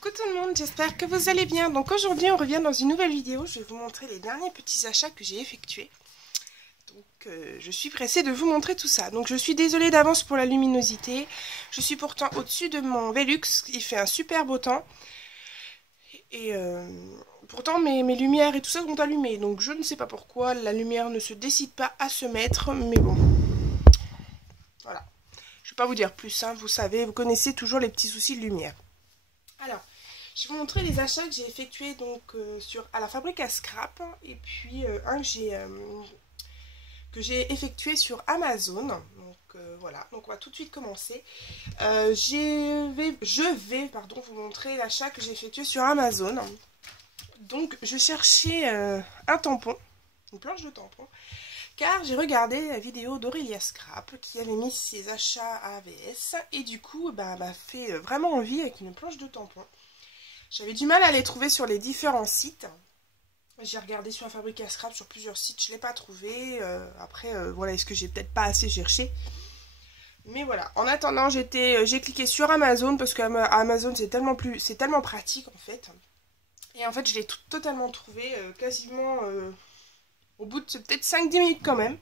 Coucou tout le monde, j'espère que vous allez bien. Donc aujourd'hui on revient dans une nouvelle vidéo. Je vais vous montrer les derniers petits achats que j'ai effectués. Donc je suis pressée de vous montrer tout ça. Donc je suis désolée d'avance pour la luminosité. Je suis pourtant au-dessus de mon Velux. Il fait un super beau temps. Et pourtant mes lumières et tout ça sont allumées. Donc je ne sais pas pourquoi la lumière ne se décide pas à se mettre. Mais bon, voilà. Je ne vais pas vous dire plus, hein. Vous savez, vous connaissez toujours les petits soucis de lumière. Alors, je vais vous montrer les achats que j'ai effectués donc à la fabrique à scrap et puis un que j'ai effectué sur Amazon. Donc voilà, donc on va tout de suite commencer. Je vais vous montrer l'achat que j'ai effectué sur Amazon. Donc je cherchais un tampon, une planche de tampon, car j'ai regardé la vidéo d'Aurélia Scrap qui avait mis ses achats à AVS et du coup m'a fait vraiment envie avec une planche de tampon. J'avais du mal à les trouver sur les différents sites. J'ai regardé sur la fabrique à scrap sur plusieurs sites, je ne l'ai pas trouvé. Après voilà, est-ce que j'ai peut-être pas assez cherché? Mais voilà, en attendant j'ai cliqué sur Amazon parce qu'Amazon c'est tellement pratique en fait. Et en fait je l'ai totalement trouvé quasiment au bout de peut-être 5-10 minutes quand même.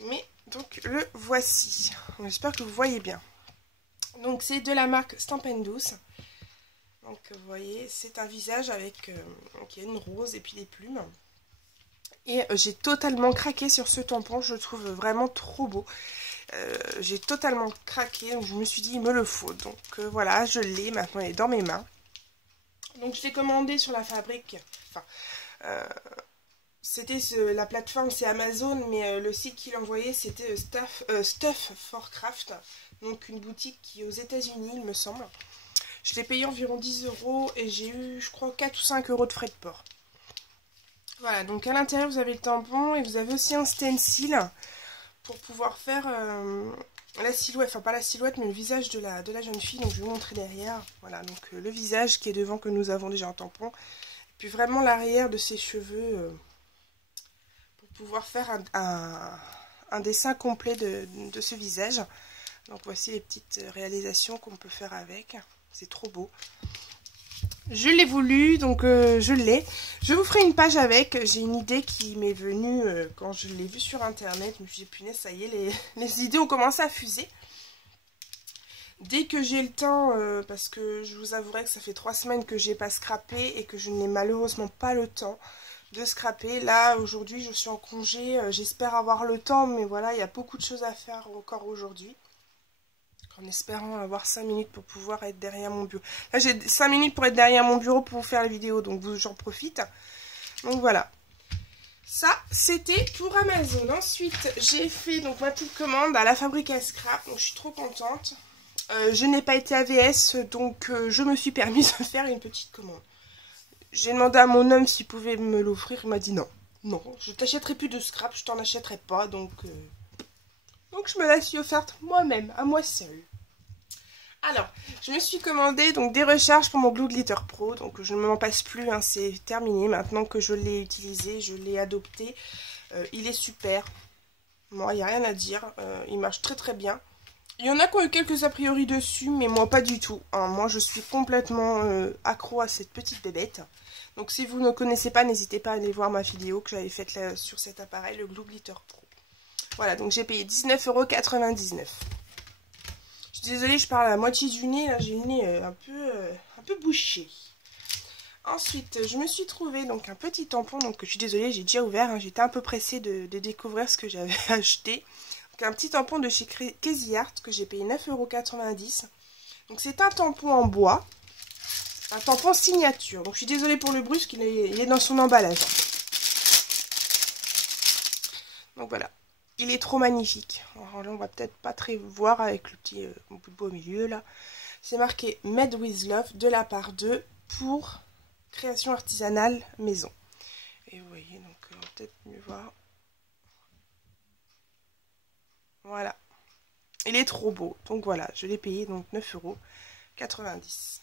Mais donc le voici. J'espère que vous voyez bien. Donc c'est de la marque Stamp & Douce. Donc vous voyez, c'est un visage avec qui a une rose et puis des plumes. Et j'ai totalement craqué sur ce tampon, je le trouve vraiment trop beau. J'ai totalement craqué, donc je me suis dit il me le faut. Donc voilà, je l'ai, maintenant il est dans mes mains. Donc je l'ai commandé sur la fabrique, enfin c'était la plateforme c'est Amazon, mais le site qui l'envoyait c'était Stuff for Craft, donc une boutique qui est aux États-Unis il me semble. Je l'ai payé environ 10 € et j'ai eu je crois 4 ou 5 € de frais de port. Voilà, donc à l'intérieur vous avez le tampon et vous avez aussi un stencil pour pouvoir faire la silhouette, enfin pas la silhouette mais le visage de la jeune fille. Donc je vais vous montrer derrière, voilà, donc le visage qui est devant que nous avons déjà en tampon. Et puis vraiment l'arrière de ses cheveux pour pouvoir faire un dessin complet de ce visage. Donc voici les petites réalisations qu'on peut faire avec, c'est trop beau. Je l'ai voulu, donc je l'ai. Je vous ferai une page avec. J'ai une idée qui m'est venue quand je l'ai vue sur internet. Je me suis dit, punaise, ça y est, les idées ont commencé à fuser. Dès que j'ai le temps, parce que je vous avouerai que ça fait 3 semaines que j'ai pas scrappé et que je n'ai malheureusement pas le temps de scraper. Là, aujourd'hui, je suis en congé. J'espère avoir le temps, mais voilà, il y a beaucoup de choses à faire encore aujourd'hui. En espérant avoir 5 minutes pour pouvoir être derrière mon bureau. Là, j'ai 5 minutes pour être derrière mon bureau pour vous faire la vidéo, donc j'en profite. Donc voilà. Ça, c'était pour Amazon. Ensuite, j'ai fait donc ma petite commande à la fabrique à scrap, donc je suis trop contente. Je n'ai pas été AVS, donc je me suis permis de faire une petite commande. J'ai demandé à mon homme s'il pouvait me l'offrir, il m'a dit non. Non, je t'achèterai plus de scrap, je t'en achèterai pas, donc je me la suis offerte moi-même, à moi seule. Alors, je me suis commandé donc des recharges pour mon Glue Glitter Pro, donc je ne m'en passe plus, hein, c'est terminé. Maintenant que je l'ai utilisé, je l'ai adopté, il est super. Moi, il n'y a rien à dire, il marche très très bien. Il y en a qui ont eu quelques a priori dessus, mais moi pas du tout. Hein. Moi, je suis complètement accro à cette petite bébête. Donc si vous ne connaissez pas, n'hésitez pas à aller voir ma vidéo que j'avais faite là, sur cet appareil, le Glue Glitter Pro. Voilà, donc j'ai payé 19,99 €. Je suis désolée, je parle à la moitié du nez, là j'ai le nez un peu bouché. Ensuite, je me suis trouvé donc un petit tampon, donc je suis désolée, j'ai déjà ouvert, hein, j'étais un peu pressée de découvrir ce que j'avais acheté. Donc un petit tampon de chez Crazy Art que j'ai payé 9,90 €. Donc c'est un tampon en bois, un tampon signature. Donc je suis désolée pour le bruit parce qu'il est dans son emballage. Donc voilà. Il est trop magnifique. Alors là, on va peut-être pas très voir avec le petit bout de bois au milieu là. C'est marqué Made with Love de la part de pour création artisanale maison. Et vous voyez, donc on va peut-être mieux voir. Voilà. Il est trop beau. Donc voilà, je l'ai payé donc 9,90 €.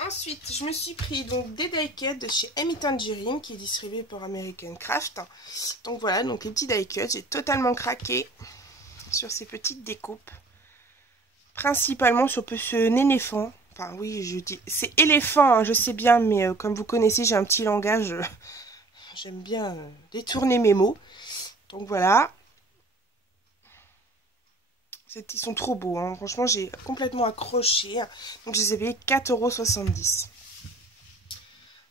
Ensuite, je me suis pris donc des die-cuts de chez Amy Tangerine qui est distribué par American Craft. Donc voilà, donc les petits die-cuts, j'ai totalement craqué sur ces petites découpes. Principalement sur ce nénéphant Enfin, oui, je dis... C'est éléphant, hein, je sais bien, mais comme vous connaissez, j'ai un petit langage. J'aime bien détourner mes mots. Donc voilà. Ils sont trop beaux, hein. Franchement, j'ai complètement accroché. Donc je les ai payés 4,70 €.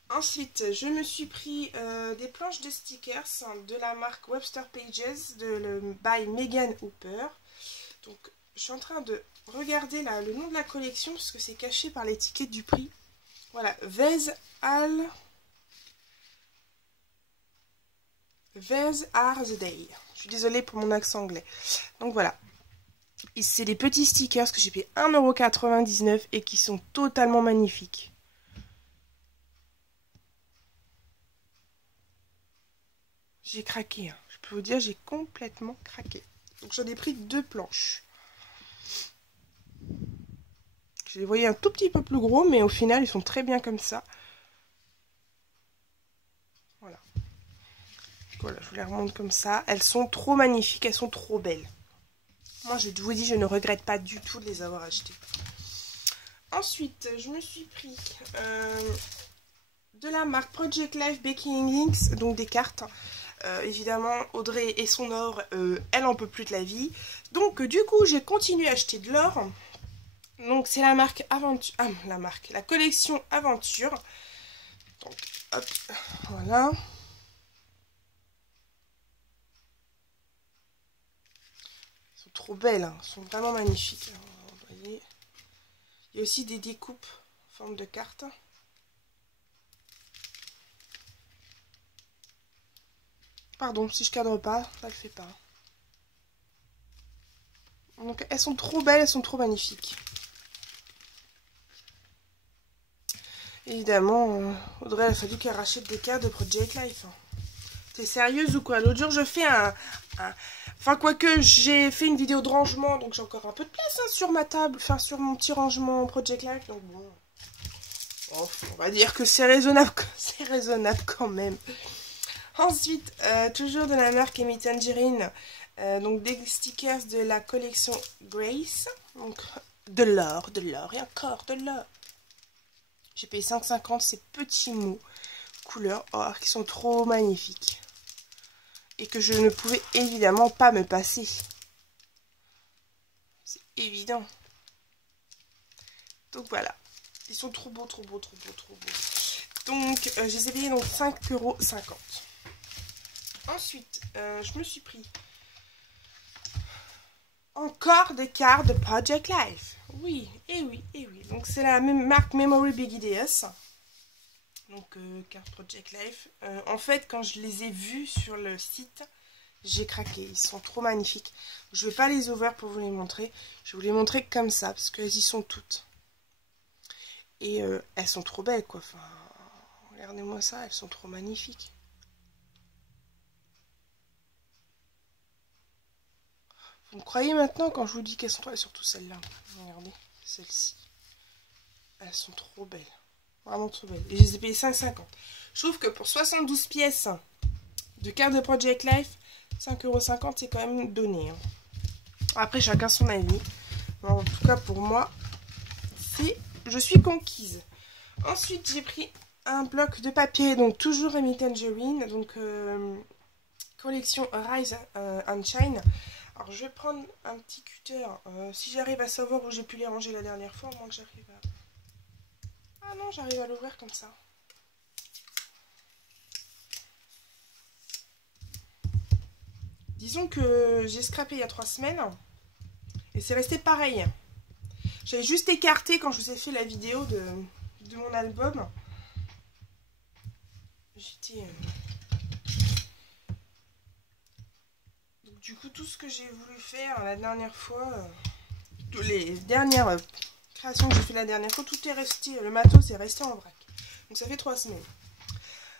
Ensuite, je me suis pris des planches de stickers de la marque Webster Pages by Megan Hooper. Donc, je suis en train de regarder là, le nom de la collection parce que c'est caché par l'étiquette du prix. Voilà, These are the day. Je suis désolée pour mon accent anglais. Donc voilà. C'est des petits stickers que j'ai payé 1,99 € et qui sont totalement magnifiques. J'ai craqué, hein. Je peux vous dire, j'ai complètement craqué. Donc j'en ai pris 2 planches. Je les voyais un tout petit peu plus gros, mais au final, ils sont très bien comme ça. Voilà. Voilà, je vous les remonte comme ça. Elles sont trop magnifiques, elles sont trop belles. Moi, je vous dis, je ne regrette pas du tout de les avoir achetées. Ensuite, je me suis pris de la marque Project Life Baking Links, donc des cartes. Évidemment, Audrey et son or, elle en peut plus de la vie. Donc, du coup, j'ai continué à acheter de l'or. Donc, c'est la marque Aventure. Ah, la collection Aventure. Donc, hop, voilà. Elles sont trop belles, hein. Elles sont vraiment magnifiques. Alors, vous voyez. Il y a aussi des découpes en forme de cartes. Pardon, si je cadre pas, ça le fait pas. Donc elles sont trop belles, elles sont trop magnifiques. Évidemment, Audrey, il a fallu qu'elle rachète des cartes de Project Life. T'es sérieuse ou quoi? L'autre jour, je fais Enfin, quoique, j'ai fait une vidéo de rangement, donc j'ai encore un peu de place hein, sur ma table, enfin sur mon petit rangement Project Life, donc bon... Oh, on va dire que c'est raisonnable quand même. Ensuite, toujours de la marque Amy Tangerine, donc des stickers de la collection Grace. Donc de l'or et encore de l'or. J'ai payé 5,50 ces petits mots couleur or qui sont trop magnifiques. Et que je ne pouvais évidemment pas me passer. C'est évident. Donc voilà. Ils sont trop beaux, trop beaux, trop beaux, trop beaux. Donc je les ai payés donc 5,50 €. Ensuite, je me suis pris encore des cartes de Project Life. Oui, et oui, et oui. Donc c'est la même marque Memory Big Ideas. Donc cartes Project Life. En fait, quand je les ai vues sur le site, j'ai craqué. Ils sont trop magnifiques. Je ne vais pas les ouvrir pour vous les montrer. Je vais vous les montrer comme ça, parce qu'elles y sont toutes. Et elles sont trop belles, quoi. Enfin, regardez-moi ça, elles sont trop magnifiques. Vous me croyez maintenant quand je vous dis qu'elles sont trop belles, surtout celle-là. Regardez, celle-ci. Elles sont trop belles. Vraiment trop belles. Et je les ai payées 5,50 €. Je trouve que pour 72 pièces de cartes de Project Life, 5,50 € c'est quand même donné. Hein. Après, chacun son avis. Mais en tout cas, pour moi, je suis conquise. Ensuite, j'ai pris un bloc de papier, donc toujours Amy Tangerine, donc collection Rise and Shine. Alors, je vais prendre un petit cutter, si j'arrive à savoir où j'ai pu les ranger la dernière fois, au moins que j'arrive à... Ah non, j'arrive à l'ouvrir comme ça. Disons que j'ai scrappé il y a 3 semaines, et c'est resté pareil. J'avais juste écarté quand je vous ai fait la vidéo de mon album. J'étais... Donc du coup, tout ce que j'ai voulu faire la dernière fois, les dernières créations que j'ai fait la dernière fois, tout est resté, le matos est resté en vrac. Donc ça fait 3 semaines.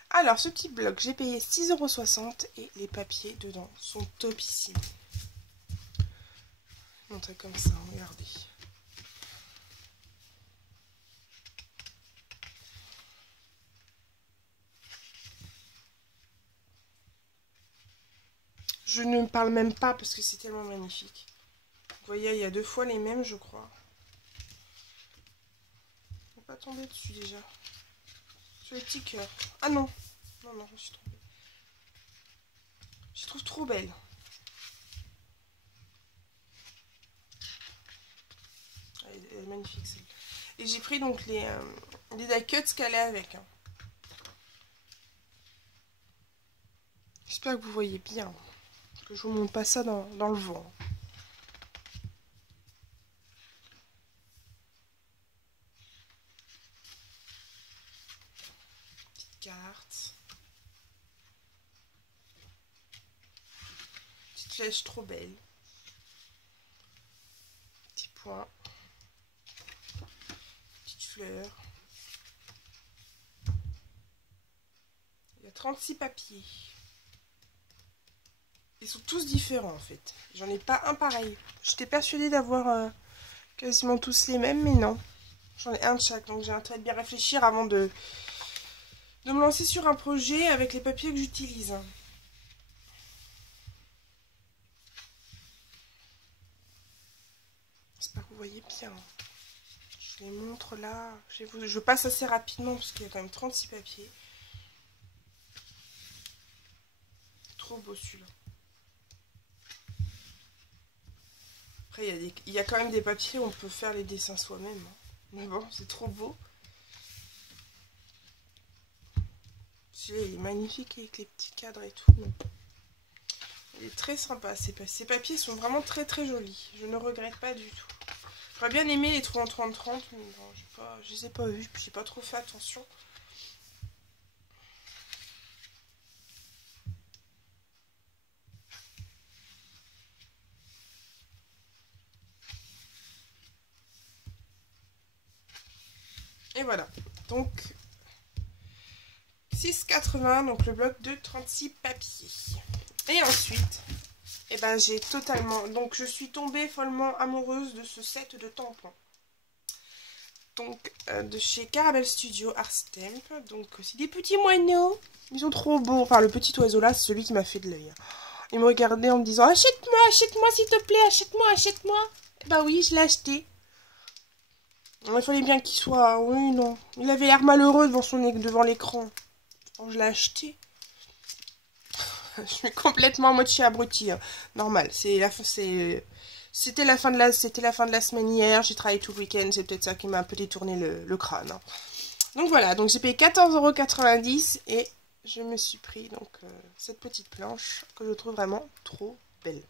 Alors, ce petit bloc, j'ai payé 6,60 € et les papiers dedans sont topissimes. Je vais montrer comme ça, regardez. Je ne parle même pas parce que c'est tellement magnifique. Vous voyez, il y a 2 fois les mêmes, je crois. pas tomber dessus déjà. Sur les petits cœurs. Ah non. Non, non, je suis trompée. Je trouve trop belle. Elle est magnifique celle-là. Et j'ai pris donc les die cuts qu'elle est avec. Hein. J'espère que vous voyez bien. Que je vous montre pas ça dans le vent. Petite carte. Petite flèche trop belle. Petit point. Petite fleur. Il y a 36 papiers. Ils sont tous différents en fait. J'en ai pas un pareil. J'étais persuadée d'avoir quasiment tous les mêmes, mais non. J'en ai un de chaque, donc j'ai intérêt de bien réfléchir avant de me lancer sur un projet avec les papiers que j'utilise. J'espère que vous voyez bien. Je les montre là. Je passe assez rapidement parce qu'il y a quand même 36 papiers. Trop beau celui-là. Après, il y a quand même des papiers où on peut faire les dessins soi-même. Mais bon, c'est trop beau. Celui-là, il est magnifique avec les petits cadres et tout. Il est très sympa. Ces papiers sont vraiment très très jolis. Je ne regrette pas du tout. J'aurais bien aimé les trouver en 30-30, mais bon, je les ai pas vus. J'ai pas trop fait attention. Et voilà, donc 6,80, donc le bloc de 36 papiers. Et ensuite, eh ben, j'ai totalement... Donc je suis tombée follement amoureuse de ce set de tampons. Donc de chez Caramel Studio Art Stamp. Donc c'est des petits moineaux. Ils sont trop beaux. Enfin le petit oiseau là, c'est celui qui m'a fait de l'œil. Il me regardait en me disant achète-moi s'il te plaît, achète-moi. Bah oui, je l'ai acheté. Il fallait bien qu'il soit... Oui, non. Il avait l'air malheureux devant l'écran. Oh, je l'ai acheté. Je suis complètement à moitié abrutie. Hein. Normal. C'était la fin de la semaine hier. J'ai travaillé tout le week-end. C'est peut-être ça qui m'a un peu détourné le crâne. Hein. Donc voilà. Donc j'ai payé 14,90 € et je me suis pris donc cette petite planche que je trouve vraiment trop belle.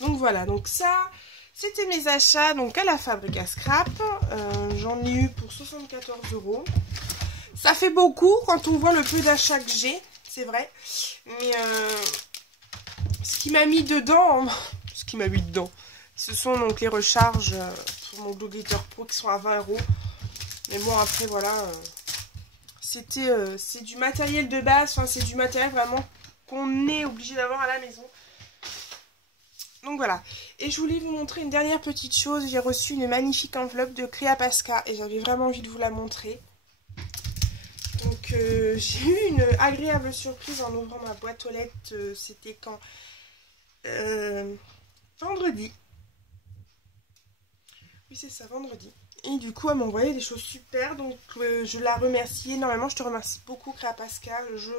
Donc voilà. Donc ça... C'était mes achats donc à la Fabrique à Scrap. J'en ai eu pour 74 €. Ça fait beaucoup quand on voit le peu d'achats que j'ai, c'est vrai. Mais ce qui m'a mis dedans, ce sont donc les recharges pour mon Glow Glitter Pro qui sont à 20 €. Mais bon après voilà, c'est du matériel de base, enfin c'est du matériel vraiment qu'on est obligé d'avoir à la maison. Donc voilà, et je voulais vous montrer une dernière petite chose. J'ai reçu une magnifique enveloppe de Créa Pasca et j'avais vraiment envie de vous la montrer. Donc j'ai eu une agréable surprise en ouvrant ma boîte aux lettres. C'était quand vendredi. Oui c'est ça, vendredi. Et du coup elle m'a envoyé des choses super. Donc je la remercie énormément. Je te remercie beaucoup Créa Pasca. Je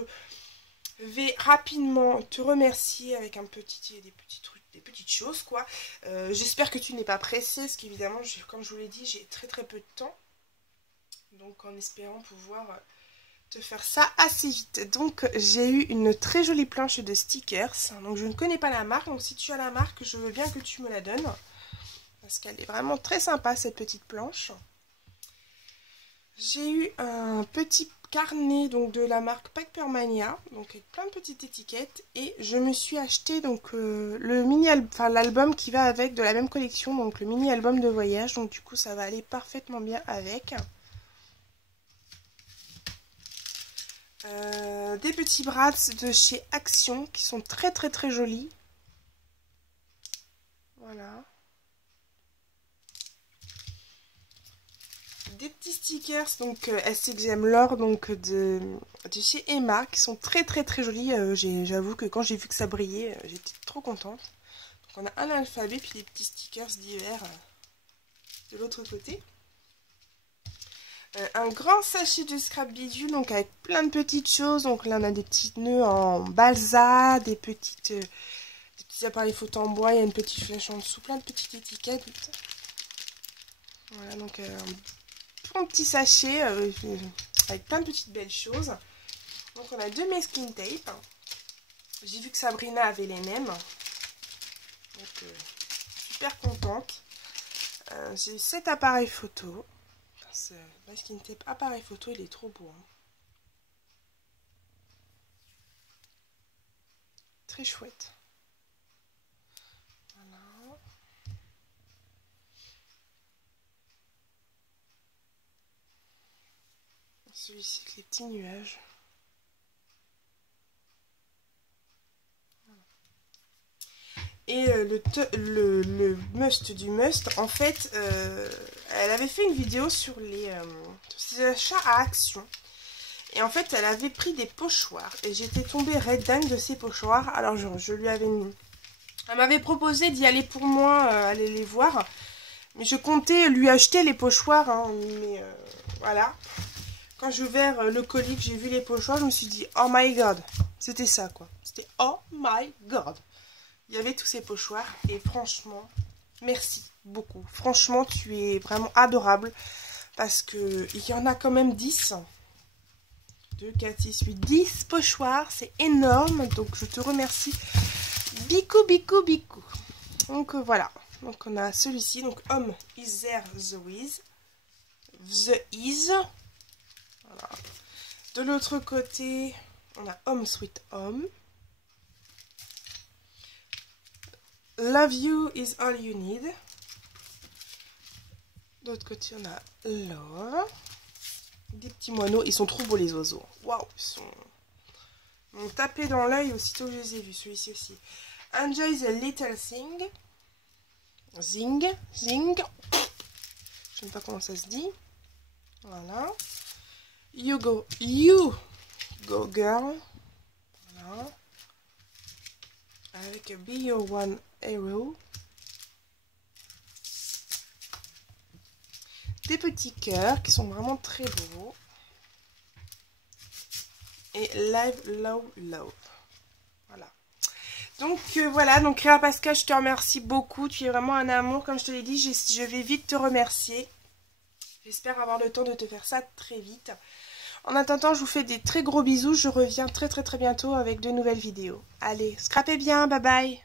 vais rapidement te remercier avec des petits trucs, des petites choses quoi. J'espère que tu n'es pas pressée parce qu'évidemment comme je vous l'ai dit j'ai très peu de temps. Donc en espérant pouvoir te faire ça assez vite. Donc j'ai eu une très jolie planche de stickers. Donc je ne connais pas la marque. Donc si tu as la marque je veux bien que tu me la donnes. Parce qu'elle est vraiment très sympa cette petite planche. J'ai eu un petit carnet donc de la marque Papermania, donc avec plein de petites étiquettes, et je me suis acheté donc l'album qui va avec de la même collection, donc le mini album de voyage, donc du coup ça va aller parfaitement bien avec. Des petits brads de chez Action qui sont très jolis. Voilà. Des petits stickers, donc elle sait que j'aime l'or, donc de chez Emma, qui sont très jolis. J'avoue que quand j'ai vu que ça brillait, j'étais trop contente. Donc on a un alphabet, puis des petits stickers divers de l'autre côté. Un grand sachet de scrap bidule, donc avec plein de petites choses. Donc là on a des petits nœuds en balsa, des petits appareils photo en bois, il y a une petite flèche en dessous, plein de petites étiquettes. Voilà, donc un bon petit sachet avec plein de petites belles choses. Donc on a 2 masking tape. J'ai vu que Sabrina avait les mêmes. Donc super contente. J'ai 7 appareils photo. Ce masking tape appareil photo, il est trop beau. Hein. Très chouette. Voilà. Celui-ci avec les petits nuages. Et le must du must, en fait, elle avait fait une vidéo sur ses achats à Action. Et en fait, elle avait pris des pochoirs. Et j'étais tombée red dingue de ces pochoirs. Alors, je lui avais mis... Elle m'avait proposé d'y aller pour moi, aller les voir. Mais je comptais lui acheter les pochoirs. Hein, mais voilà. Quand j'ai ouvert le colis, que j'ai vu les pochoirs, je me suis dit, oh my god. C'était ça, quoi. C'était oh my god. Il y avait tous ces pochoirs et franchement, merci beaucoup. Franchement, tu es vraiment adorable parce que il y en a quand même 10. 2, 4, 6, 8, 10 pochoirs. C'est énorme. Donc, je te remercie. Bicou, bicou, bicou. Donc, voilà. Donc, on a celui-ci. Donc, Home is there, the is. The is. Voilà. De l'autre côté, on a Home Sweet Home. Love you is all you need. De l'autre côté, on a Love. Des petits moineaux. Ils sont trop beaux, les oiseaux. Waouh, ils m'ont tapé dans l'œil aussitôt que je les ai vus. Celui-ci aussi. Enjoy the little thing. Zing. Zing. Je ne sais pas comment ça se dit. Voilà. You go girl. Voilà. Avec Be Your One Hero. Des petits cœurs qui sont vraiment très beaux. Et Live Love Love. Voilà. Donc voilà, donc Réa Pascal, je te remercie beaucoup. Tu es vraiment un amour. Comme je te l'ai dit, je vais vite te remercier. J'espère avoir le temps de te faire ça très vite. En attendant, je vous fais des très gros bisous. Je reviens très bientôt avec de nouvelles vidéos. Allez, scrapez bien, bye bye.